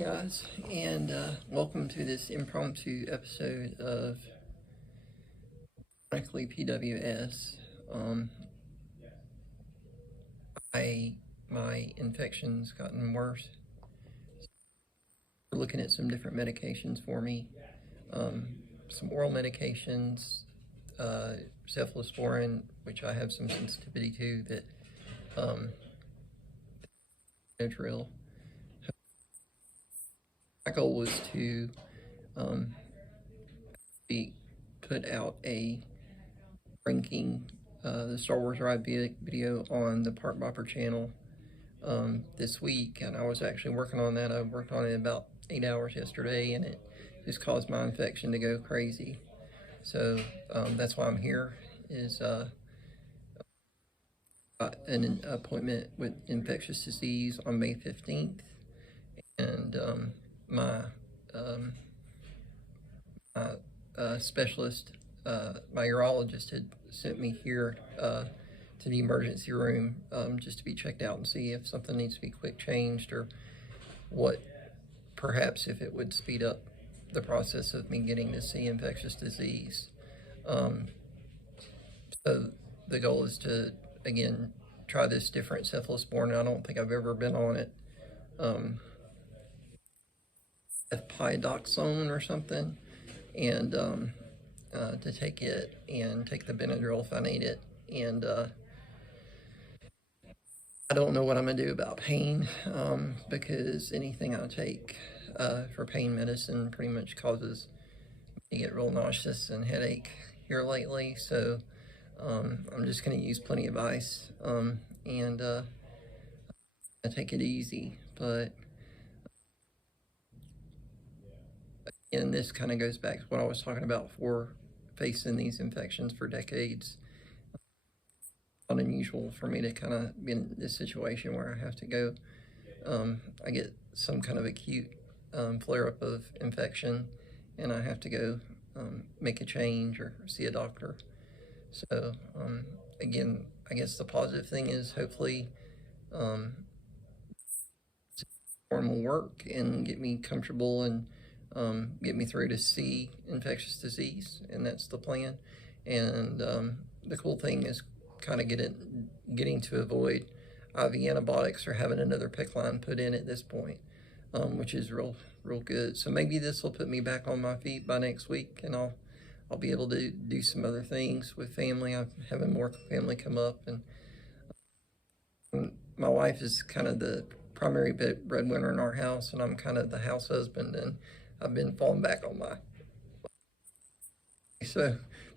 Guys, and welcome to this impromptu episode of Chronically PWS. My infection's gotten worse. We're looking at some different medications for me. Some oral medications, cephalosporin, which I have some sensitivity to, that Benadryl. My goal was to put out a ranking the Star Wars ride video on the Park Bopper channel this week, and I was actually working on that. I worked on it about 8 hours yesterday, and it just caused my infection to go crazy. So that's why I'm here. Is an appointment with infectious disease on May 15th, and my specialist, my urologist, had sent me here to the emergency room just to be checked out and see if something needs to be quick changed, or what, perhaps if it would speed up the process of me getting to see infectious disease. So the goal is to, again, try this different cephalosporin. I don't think I've ever been on it. Eps.IX or something, and to take it and take the Benadryl if I need it. And I don't know what I'm gonna do about pain, because anything I take for pain medicine pretty much causes me to get real nauseous and headache here lately. So I'm just gonna use plenty of ice and I take it easy. But and this kind of goes back to what I was talking about for facing these infections for decades. It's not unusual for me to kind of be in this situation where I have to go, I get some kind of acute flare-up of infection, and I have to go make a change or see a doctor. So again, I guess the positive thing is hopefully will work and get me comfortable and get me through to see infectious disease, and that's the plan. And the cool thing is kind of getting to avoid IV antibiotics or having another PICC line put in at this point, which is real good. So maybe this will put me back on my feet by next week, and I'll be able to do some other things with family. I'm having more family come up, and my wife is kind of the primary breadwinner in our house, and I'm kind of the house husband, and I've been falling back on my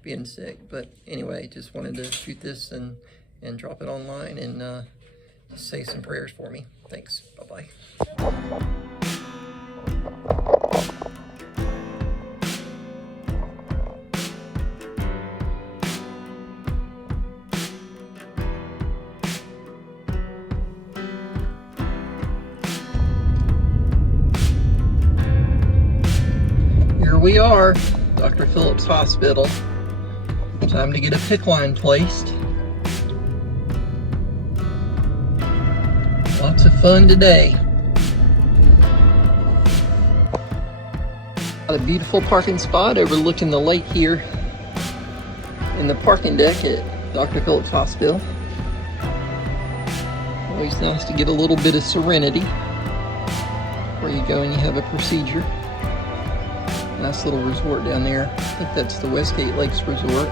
being sick. But anyway, just wanted to shoot this and drop it online, and just say some prayers for me. Thanks. Bye-bye. Here we are, Dr. Phillips Hospital. Time to get a PICC line placed. Lots of fun today. Got a beautiful parking spot overlooking the lake here in the parking deck at Dr. Phillips Hospital. Always nice to get a little bit of serenity where you go and you have a procedure. Nice little resort down there. I think that's the Westgate Lakes Resort.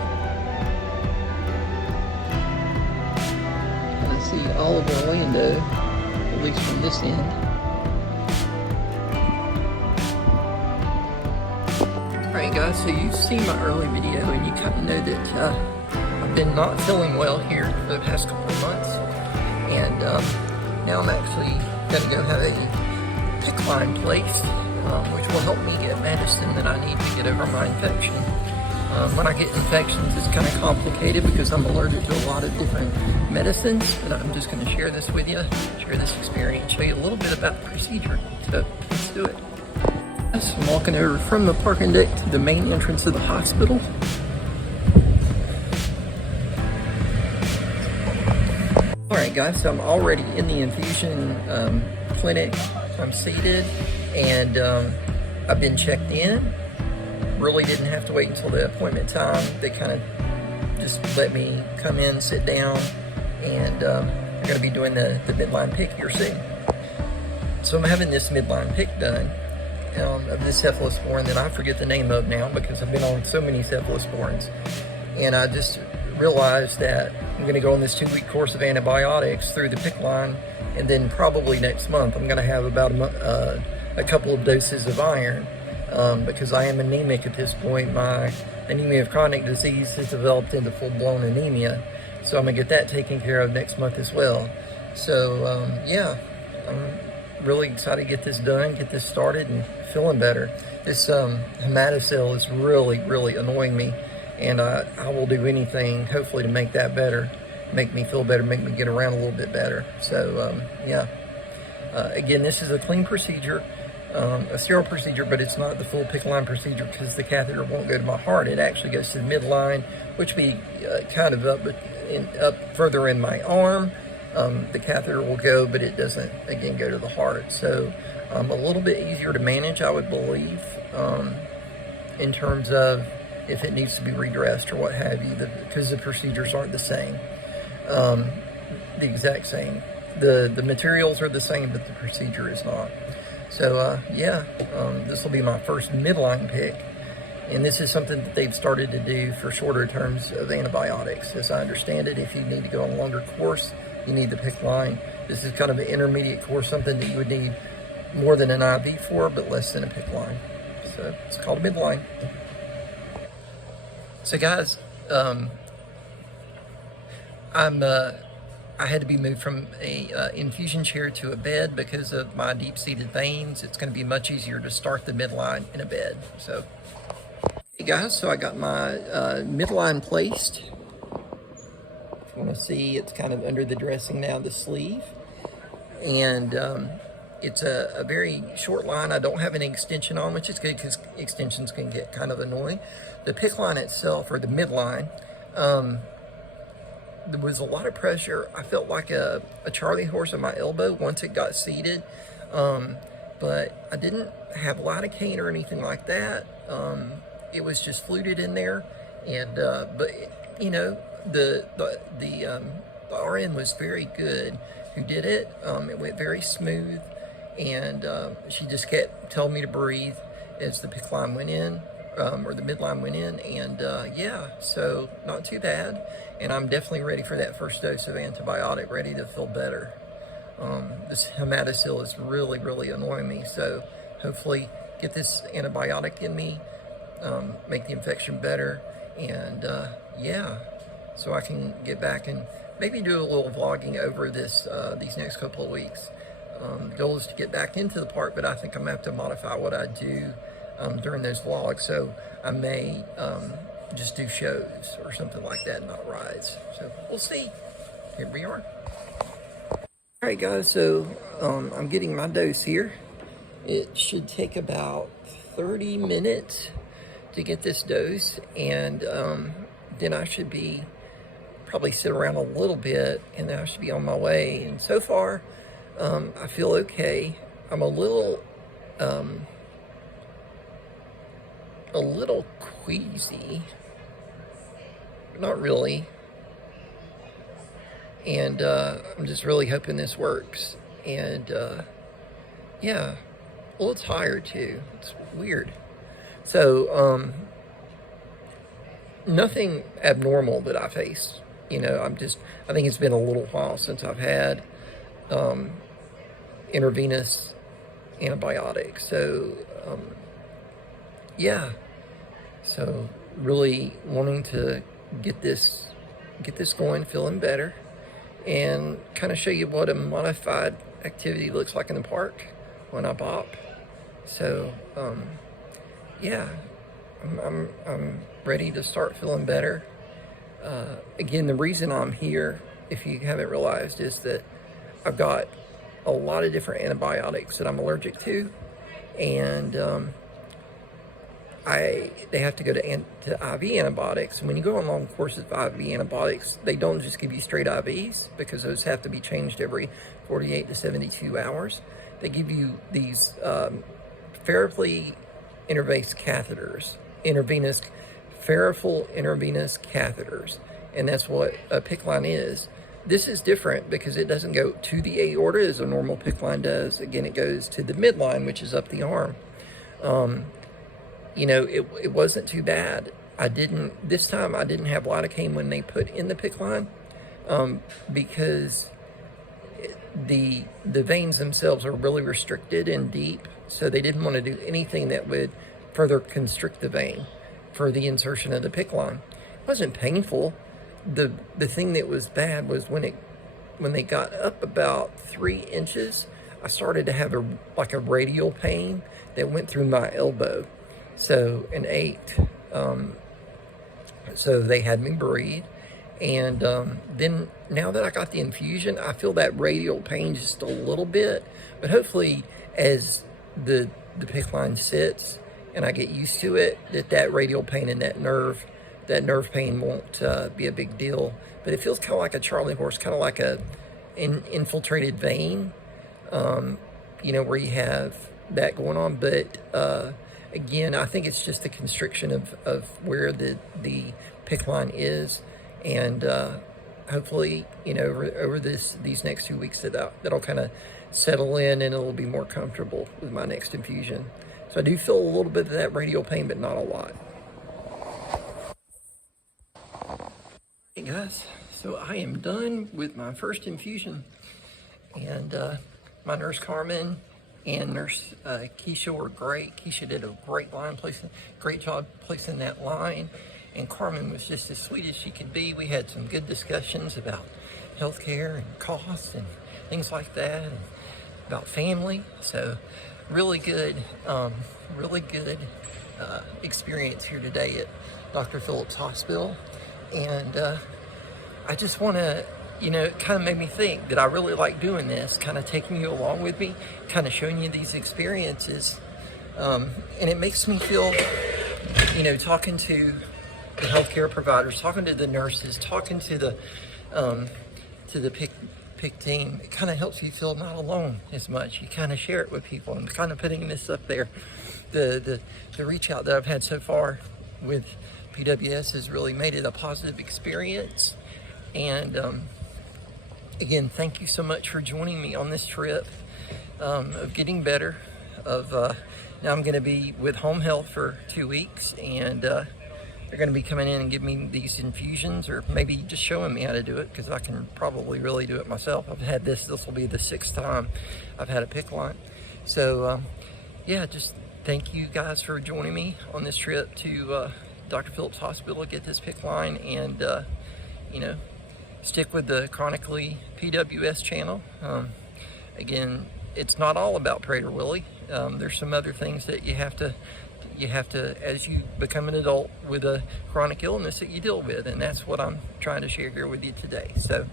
And I see all of Orlando, at least from this end. Alright guys, so you've seen my early video, and you kind of know that I've been not feeling well here for the past couple of months. And now I'm actually going to go have a PICC line placed, which will help me get medicine that I need to get over my infection. When I get infections, it's kind of complicated because I'm allergic to a lot of different medicines, but I'm just going to share this with you, share this experience, show you a little bit about the procedure. So let's do it. So I'm walking over from the parking deck to the main entrance of the hospital. Alright guys, so I'm already in the infusion clinic. I'm seated, and I've been checked in. Really didn't have to wait until the appointment time. They kind of just let me come in, sit down, and I'm going to be doing the midline PICC here soon. So I'm having this midline PICC done of this cephalosporin that I forget the name of now because I've been on so many cephalosporins. And I just realized that I'm going to go on this 2-week course of antibiotics through the PICC line, and then probably next month I'm going to have about a couple of doses of iron because I am anemic at this point. My anemia of chronic disease has developed into full-blown anemia, so I'm going to get that taken care of next month as well. So yeah, I'm really excited to get this done, get this started, and feeling better. This hematocell is really annoying me, and I will do anything hopefully to make that better, make me feel better, make me get around a little bit better. So yeah, again, this is a clean procedure, a sterile procedure, but it's not the full PICC line procedure because the catheter won't go to my heart. It actually goes to the midline, which will be kind of up further in my arm. The catheter will go, but it doesn't, again, go to the heart. So a little bit easier to manage, I would believe, in terms of if it needs to be redressed or what have you, because the procedures aren't the same, the exact same. The materials are the same, but the procedure is not. So yeah, this will be my first midline PICC, and this is something that they've started to do for shorter terms of antibiotics. As I understand it, if you need to go on a longer course, you need the PICC line. This is kind of an intermediate course, something that you would need more than an IV for, but less than a PICC line. So it's called a midline. So guys, I had to be moved from a infusion chair to a bed because of my deep-seated veins. It's going to be much easier to start the midline in a bed. So, hey guys, so I got my midline placed. If you want to see, it's kind of under the dressing now, the sleeve. And it's a very short line. I don't have an extension on, which is good because extensions can get kind of annoying. The PICC line itself, or the midline, there was a lot of pressure. I felt like a Charlie horse on my elbow once it got seated, but I didn't have lidocaine or anything like that. It was just fluted in there, and but you know, the RN was very good who did it. It went very smooth, and she just kept telling me to breathe as the PICC line went in, or the midline went in, and yeah, so not too bad. And I'm definitely ready for that first dose of antibiotic, ready to feel better. This hematocell is really annoying me, so hopefully get this antibiotic in me, make the infection better, and yeah, so I can get back and maybe do a little vlogging over this these next couple of weeks. The goal is to get back into the park, but I think I'm gonna have to modify what I do during those vlogs, so I may just do shows or something like that, not rides. So we'll see. Here we are. All right, guys, so I'm getting my dose here. It should take about 30 minutes to get this dose, and then I should be probably sit around a little bit, and then I should be on my way. And so far, I feel okay. I'm a little queasy, not really, and I'm just really hoping this works. And yeah, a little tired too. It's weird. So nothing abnormal that I face. You know, I think it's been a little while since I've had intravenous antibiotics. So yeah, so really wanting to get this going, feeling better, and kind of show you what a modified activity looks like in the park when I bop. So yeah, I'm ready to start feeling better. Again, the reason I'm here, if you haven't realized, is that I've got a lot of different antibiotics that I'm allergic to, and they have to go to IV antibiotics. And when you go on long courses of IV antibiotics, they don't just give you straight IVs, because those have to be changed every 48 to 72 hours. they give you these ferrofluid intravenous catheters, ferrofluid intravenous catheters, and that's what a PICC line is. This is different because it doesn't go to the aorta as a normal PICC line does. Again, it goes to the midline, which is up the arm. You know, it wasn't too bad. This time I didn't have lidocaine when they put in the PICC line, because the veins themselves are really restricted and deep, so they didn't want to do anything that would further constrict the vein for the insertion of the PICC line. It wasn't painful. The thing that was bad was when they got up about 3 inches, I started to have a radial pain that went through my elbow, and ached. So they had me breathe, and then now that I got the infusion, I feel that radial pain just a little bit, but hopefully as the PICC line sits and I get used to it, that radial pain and that nerve pain won't be a big deal. But it feels kind of like a Charlie horse, kind of like an infiltrated vein, you know, where you have that going on. But again, I think it's just the constriction of where the PICC line is, and hopefully, you know, over these next 2 weeks that'll kind of settle in, and it'll be more comfortable with my next infusion. So I do feel a little bit of that radial pain, but not a lot. Hey guys, so I am done with my first infusion, and my nurse Carmen and nurse Keisha were great. Keisha did a great job placing that line, and Carmen was just as sweet as she could be. We had some good discussions about healthcare and costs and things like that, and about family. So really good experience here today at Dr. Phillips Hospital. And I just want to, you know, it kind of made me think that I really like doing this, kind of taking you along with me, kind of showing you these experiences. And it makes me feel, you know, talking to the healthcare providers, talking to the nurses, talking to the PICC team, it kind of helps you feel not alone as much. You kind of share it with people. I'm kind of putting this up there. The reach out that I've had so far with PWS has really made it a positive experience. And again, thank you so much for joining me on this trip of getting better. Now I'm going to be with home health for 2 weeks, and they're going to be coming in and giving me these infusions, or maybe just showing me how to do it, because I can probably really do it myself. I've had this will be the 6th time I've had a PICC line. So yeah, just thank you guys for joining me on this trip to Dr. Phillips Hospital to get this PICC line, and you know, stick with the Chronically PWS channel. Again, it's not all about prader-willi. There's some other things that you have to, as you become an adult with a chronic illness, that you deal with, and that's what I'm trying to share here with you today. So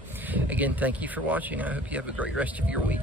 again, thank you for watching. I hope you have a great rest of your week.